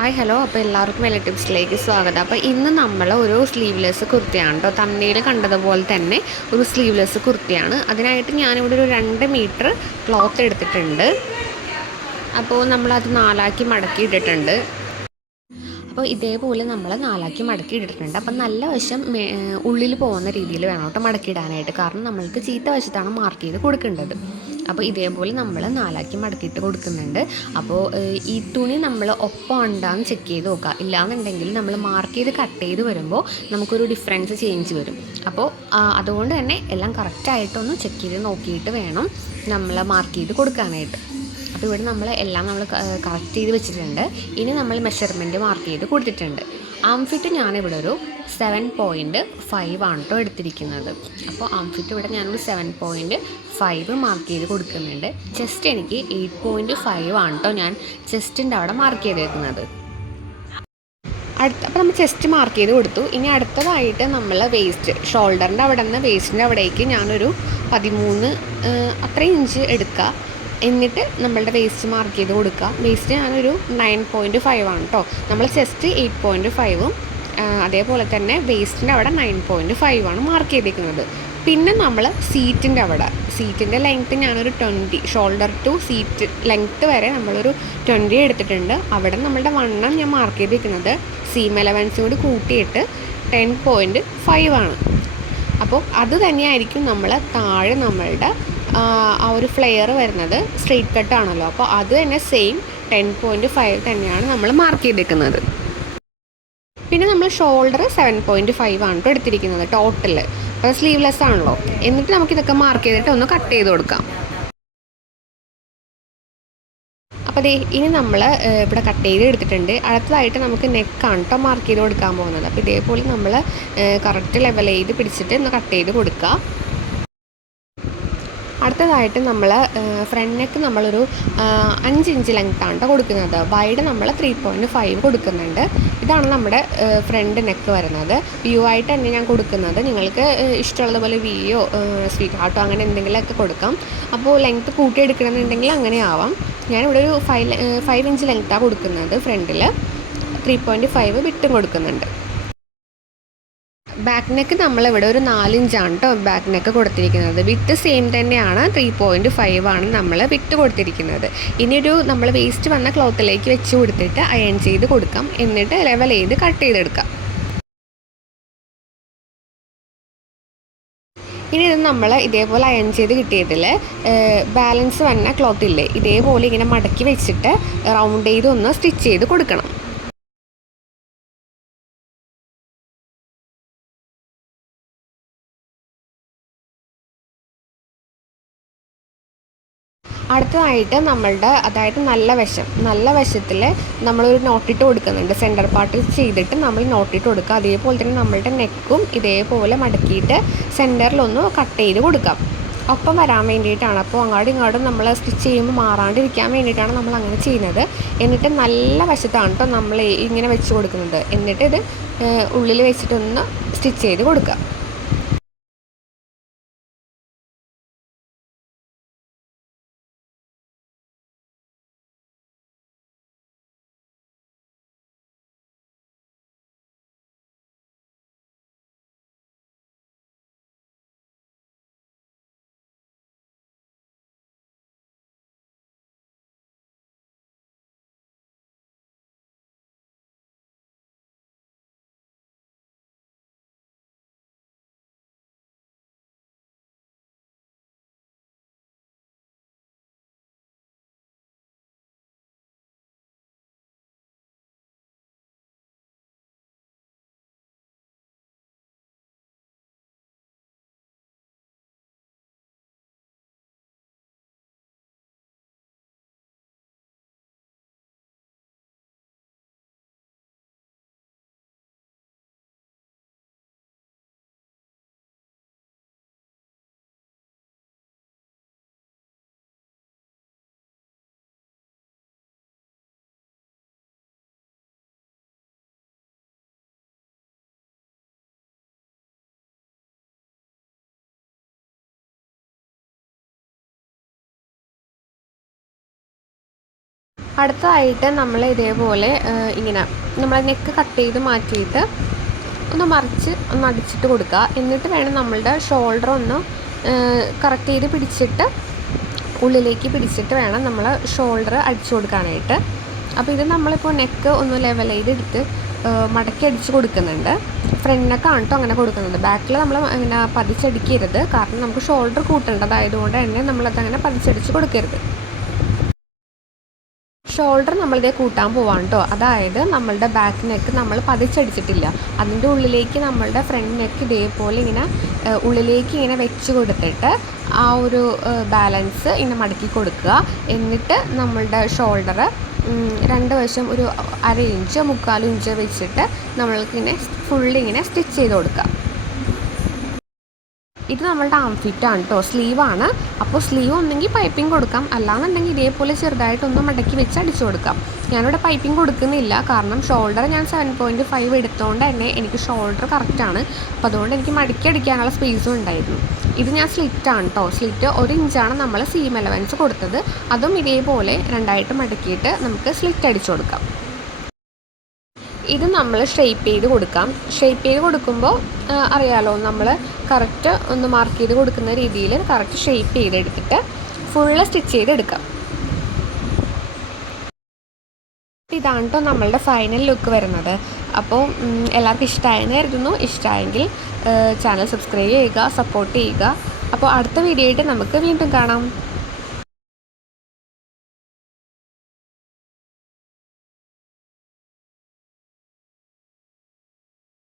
Hi hello അപ്പോൾ എല്ലാവർക്കും വെല ടിപ്സിലേക്ക് സ്വാഗതം. അപ്പോൾ ഇന്ന് നമ്മൾ ഒരു സ്ലീവ്ലെസ് കുർത്തിയാണ് കേട്ടോ. തമ്മനയിൽ കണ്ടതുപോലെ തന്നെ ഒരു സ്ലീവ്ലെസ് കുർത്തിയാണ്. അതിനായിട്ട് ഞാനിവിടെ ഒരു 2 മീറ്റർ ക്ലോത്ത് എടുത്തിട്ടുണ്ട്. അപ്പോൾ നമ്മളത് നാലാക്കി മടക്കി ഇട്ടിട്ടുണ്ട്. അപ്പോൾ ഇതേപോലെ നമ്മൾ നാലാക്കി മടക്കി ഇട്ടിട്ടുണ്ട്. അപ്പം നല്ല വശം ഉള്ളിൽ പോകുന്ന രീതിയിൽ വേണം കേട്ടോ മടക്കിയിടാനായിട്ട്. കാരണം നമ്മൾക്ക് ചീത്ത വശത്താണ് മാർക്ക് ചെയ്ത് കൊടുക്കേണ്ടത്. അപ്പോൾ ഇതേപോലെ നമ്മൾ നാലാക്കി മടക്കിയിട്ട് കൊടുക്കുന്നുണ്ട്. അപ്പോൾ ഈ തുണി നമ്മൾ ഒപ്പം ഉണ്ടാകുന്ന ചെക്ക് ചെയ്ത് നോക്കുക. ഇല്ലാന്നുണ്ടെങ്കിൽ നമ്മൾ മാർക്ക് ചെയ്ത് കട്ട് ചെയ്ത് വരുമ്പോൾ നമുക്കൊരു ഡിഫറൻസ് ചേഞ്ച് വരും. അപ്പോൾ അതുകൊണ്ട് തന്നെ എല്ലാം കറക്റ്റായിട്ടൊന്ന് ചെക്ക് ചെയ്ത് നോക്കിയിട്ട് വേണം നമ്മൾ മാർക്ക് ചെയ്ത് കൊടുക്കാനായിട്ട്. അപ്പോൾ ഇവിടെ എല്ലാം നമ്മൾ കറക്റ്റ് ചെയ്ത് വെച്ചിട്ടുണ്ട്. ഇനി നമ്മൾ മെഷർമെൻറ്റ് മാർക്ക് ചെയ്ത് കൊടുത്തിട്ടുണ്ട്. ആം ഫിറ്റ് ഞാനിവിടെ ഒരു 7.5 ആണ് കേട്ടോ എടുത്തിരിക്കുന്നത്. അപ്പോൾ ആം ഫിറ്റ് ഇവിടെ ഞാനൊരു 7.5 മാർക്ക് ചെയ്ത് കൊടുക്കുന്നുണ്ട്. ചെസ്റ്റ് എനിക്ക് 8.5 ആണ് കേട്ടോ ഞാൻ ചെസ്റ്റിൻ്റെ അവിടെ മാർക്ക് ചെയ്തേക്കുന്നത്. അപ്പോൾ നമ്മൾ ചെസ്റ്റ് മാർക്ക് ചെയ്ത് കൊടുത്തു. ഇനി അടുത്തതായിട്ട് നമ്മൾ വേസ്റ്റ് ഷോൾഡറിൻ്റെ അവിടെ നിന്ന് വേസ്റ്റിൻ്റെ അവിടേക്ക് ഞാനൊരു 13 അത്രയും ഇഞ്ച് എടുക്കുക. എന്നിട്ട് നമ്മളുടെ വേസ്റ്റ് മാർക്ക് ചെയ്ത് കൊടുക്കുക. വേസ്റ്റ് ഞാനൊരു 9.5 ആണ് കേട്ടോ. നമ്മൾ ചെസ്റ്റ് 8.5ഉം അതേപോലെ തന്നെ വേസ്റ്റിൻ്റെ അവിടെ 9.5 ആണ് മാർക്ക് ചെയ്തിരിക്കുന്നത്. പിന്നെ നമ്മൾ സീറ്റിൻ്റെ ലെങ്ത്ത് ഞാനൊരു 20, ഷോൾഡർ ടു സീറ്റ് ലെങ്ത്ത് വരെ നമ്മളൊരു 20 എടുത്തിട്ടുണ്ട്. അവിടെ നമ്മളുടെ വണ്ണം ഞാൻ മാർക്ക് ചെയ്തിരിക്കുന്നത് സീം എലവൻസും കൂടി കൂട്ടിയിട്ട് 10.5 ആണ്. അപ്പോൾ അത് തന്നെയായിരിക്കും നമ്മൾ താഴെ നമ്മളുടെ ആ ഒരു ഫ്ലെയർ വരുന്നത് സ്ട്രെയിറ്റ് കട്ടാണല്ലോ. അപ്പോൾ അത് തന്നെ സെയിം 10.5 തന്നെയാണ് നമ്മൾ മാർക്ക് ചെയ്തേക്കുന്നത്. പിന്നെ നമ്മൾ ഷോൾഡർ 7.5 ആണ് കേട്ടോ എടുത്തിരിക്കുന്നത് ടോട്ടൽ. അപ്പോൾ സ്ലീവ്ലെസ് ആണല്ലോ. എന്നിട്ട് നമുക്കിതൊക്കെ മാർക്ക് ചെയ്തിട്ട് ഒന്ന് കട്ട് ചെയ്ത് കൊടുക്കാം. അപ്പോൾ ഇനി നമ്മൾ ഇവിടെ കട്ട് ചെയ്ത് എടുത്തിട്ടുണ്ട്. അടുത്തതായിട്ട് നമുക്ക് നെക്കാണ് കേട്ടോ മാർക്ക് ചെയ്ത് കൊടുക്കാൻ പോകുന്നത്. അപ്പോൾ ഇതേപോലെ നമ്മൾ കറക്റ്റ് ലെവൽ ചെയ്ത് പിടിച്ചിട്ട് ഒന്ന് കട്ട് ചെയ്ത് കൊടുക്കുക. അടുത്തതായിട്ട് നമ്മൾ ഫ്രണ്ട് നെക്ക് നമ്മളൊരു 5 ഇഞ്ച് ലെങ്ത്താണ് കേട്ടോ കൊടുക്കുന്നത്. വൈഡ് നമ്മൾ 3.5 കൊടുക്കുന്നുണ്ട്. ഇതാണ് നമ്മുടെ ഫ്രണ്ട് നെക്ക് വരുന്നത്. വ്യൂ ആയിട്ട് തന്നെ ഞാൻ കൊടുക്കുന്നത്. നിങ്ങൾക്ക് ഇഷ്ടമുള്ളതുപോലെ വിയോ സ്വീറ്റ് ഹാർട്ടോ അങ്ങനെ എന്തെങ്കിലുമൊക്കെ കൊടുക്കാം. അപ്പോൾ ലെങ്ത്ത് കൂട്ടിയെടുക്കണമെന്നുണ്ടെങ്കിൽ അങ്ങനെ ആവാം. ഞാനിവിടെ ഒരു 5 ഇഞ്ച് ലെങ്ത്താണ് കൊടുക്കുന്നത്. ഫ്രണ്ടിൽ 3.5 വിട്ടും കൊടുക്കുന്നുണ്ട്. ബാക്ക് നെക്ക് നമ്മളിവിടെ ഒരു 4 ഇഞ്ചാണ് കേട്ടോ ബാക്ക് നെക്ക് കൊടുത്തിരിക്കുന്നത്. വിത്ത് സെയിം തന്നെയാണ്, 3.5 ആണ് നമ്മൾ വിട്ട് കൊടുത്തിരിക്കുന്നത്. ഇനിയൊരു നമ്മൾ വേസ്റ്റ് വന്ന ക്ലോത്തിലേക്ക് വെച്ച് കൊടുത്തിട്ട് അയൺ ചെയ്ത് കൊടുക്കാം. എന്നിട്ട് ലെവൽ ചെയ്ത് കട്ട് ചെയ്തെടുക്കാം. ഇനി ഇത് നമ്മൾ ഇതേപോലെ അയൺ ചെയ്ത് കിട്ടിയതിൽ ബാലൻസ് വന്ന ക്ലോത്തില്ലേ ഇതേപോലെ ഇങ്ങനെ മടക്കി വെച്ചിട്ട് റൗണ്ട് ചെയ്ത് ഒന്ന് സ്റ്റിച്ച് ചെയ്ത് കൊടുക്കണം. അടുത്തതായിട്ട് അതായത് നല്ല വശത്തിൽ നമ്മളൊരു നോട്ടിട്ട് കൊടുക്കുന്നുണ്ട്. സെൻറ്റർ പാർട്ട് ചെയ്തിട്ട് നമ്മൾ നോട്ടിട്ട് കൊടുക്കുക. അതേപോലെ തന്നെ നമ്മളുടെ നെക്കും ഇതേപോലെ മടക്കിയിട്ട് സെൻറ്ററിലൊന്ന് കട്ട് ചെയ്ത് കൊടുക്കാം. ഒപ്പം വരാൻ വേണ്ടിയിട്ടാണ്. അപ്പോൾ അങ്ങോട്ടും ഇങ്ങോട്ടും നമ്മൾ സ്റ്റിച്ച് ചെയ്യുമ്പോൾ മാറാണ്ടിരിക്കാൻ വേണ്ടിയിട്ടാണ് നമ്മൾ അങ്ങനെ ചെയ്യുന്നത്. എന്നിട്ട് നല്ല വശത്താണ് കേട്ടോ നമ്മൾ ഇങ്ങനെ വെച്ച് കൊടുക്കുന്നത്. എന്നിട്ട് ഇത് ഉള്ളിൽ വെച്ചിട്ടൊന്ന് സ്റ്റിച്ച് ചെയ്ത് കൊടുക്കുക. അടുത്തതായിട്ട് നമ്മൾ ഇതേപോലെ ഇങ്ങനെ നമ്മൾ നെക്ക് കട്ട് ചെയ്ത് മാറ്റിയിട്ട് ഒന്ന് മറിച്ച് ഒന്ന് അടിച്ചിട്ട് കൊടുക്കുക. എന്നിട്ട് വേണം നമ്മളുടെ ഷോൾഡർ ഒന്ന് കറക്റ്റ് ചെയ്ത് പിടിച്ചിട്ട് ഉള്ളിലേക്ക് പിടിച്ചിട്ട് വേണം നമ്മൾ ഷോൾഡർ അടിച്ചു കൊടുക്കാനായിട്ട്. അപ്പോൾ ഇത് നമ്മളിപ്പോൾ നെക്ക് ഒന്ന് ലെവൽ ചെയ്തെടുത്ത് മടക്കി അടിച്ച് കൊടുക്കുന്നുണ്ട്. ഫ്രണ്ടിനൊക്കെയാണ് കേട്ടോ അങ്ങനെ കൊടുക്കുന്നത്. ബാക്കിൽ നമ്മൾ അങ്ങനെ പതിച്ചടിക്കരുത്, കാരണം നമുക്ക് ഷോൾഡർ കൂട്ടേണ്ടതായതുകൊണ്ട് തന്നെ നമ്മളതങ്ങനെ പതിച്ചടിച്ച് കൊടുക്കരുത്. ഷോൾഡർ നമ്മളിതേ കൂട്ടാൻ പോവാണ് കേട്ടോ. അതായത് നമ്മളുടെ ബാക്ക് നെക്ക് നമ്മൾ പതിച്ചടിച്ചിട്ടില്ല, അതിൻ്റെ ഉള്ളിലേക്ക് നമ്മളുടെ ഫ്രണ്ട് നെക്ക് ഇതേപോലെ ഇങ്ങനെ ഉള്ളിലേക്ക് ഇങ്ങനെ വെച്ച് കൊടുത്തിട്ട് ആ ഒരു ബാലൻസ് ഇങ്ങനെ മടക്കി കൊടുക്കുക. എന്നിട്ട് നമ്മളുടെ ഷോൾഡർ രണ്ട് വശം ഒരു 1/2 ഇഞ്ച് 3/4 ഇഞ്ച് വെച്ചിട്ട് നമ്മൾക്കിങ്ങനെ ഫുള്ളിങ്ങനെ സ്റ്റിച്ച് ചെയ്ത് കൊടുക്കുക. ഇത് നമ്മളുടെ ആം ഫിറ്റാണ് കേട്ടോ, സ്ലീവാണ്. അപ്പോൾ സ്ലീവ് ഒന്നെങ്കിൽ പൈപ്പിംഗ് കൊടുക്കാം, അല്ലാന്നുണ്ടെങ്കിൽ ഇതേപോലെ ചെറുതായിട്ടൊന്ന് മടക്കി വെച്ച് അടിച്ചു കൊടുക്കാം. ഞാനിവിടെ പൈപ്പിംഗ് കൊടുക്കുന്നില്ല, കാരണം ഷോൾഡർ ഞാൻ 7.5 എടുത്തുകൊണ്ട് തന്നെ എനിക്ക് ഷോൾഡർ കറക്റ്റാണ്. അപ്പോൾ അതുകൊണ്ട് എനിക്ക് മടക്കി അടിക്കാനുള്ള സ്പേസും ഉണ്ടായിരുന്നു. ഇത് ഞാൻ സ്ലിറ്റാണ് കേട്ടോ, സ്ലിറ്റ് 1 ഇഞ്ചാണ് നമ്മൾ സീം അലവൻസ് കൊടുത്തത്. അതും ഇതേപോലെ രണ്ടായിട്ട് മടക്കിയിട്ട് നമുക്ക് സ്ലിറ്റ് അടിച്ചു കൊടുക്കാം. ഇത് നമ്മൾ ഷേപ്പ് ചെയ്ത് കൊടുക്കാം. ഷേപ്പ് ചെയ്ത് കൊടുക്കുമ്പോൾ അറിയാലോ, നമ്മൾ കറക്റ്റ് ഒന്ന് മാർക്ക് ചെയ്ത് കൊടുക്കുന്ന രീതിയിൽ കറക്റ്റ് ഷേപ്പ് ചെയ്തെടുത്തിട്ട് ഫുള്ള് സ്റ്റിച്ച് ചെയ്തെടുക്കാം. ഇതാണ് കേട്ടോ നമ്മളുടെ ഫൈനൽ ലുക്ക് വരുന്നത്. അപ്പോൾ എല്ലാവർക്കും ഇഷ്ടമായെന്ന് കരുതുന്നു. ഇഷ്ടമായെങ്കിൽ ചാനൽ സബ്സ്ക്രൈബ് ചെയ്യുക, സപ്പോർട്ട് ചെയ്യുക. അപ്പോൾ അടുത്ത വീഡിയോ ആയിട്ട് നമുക്ക് വീണ്ടും കാണാം.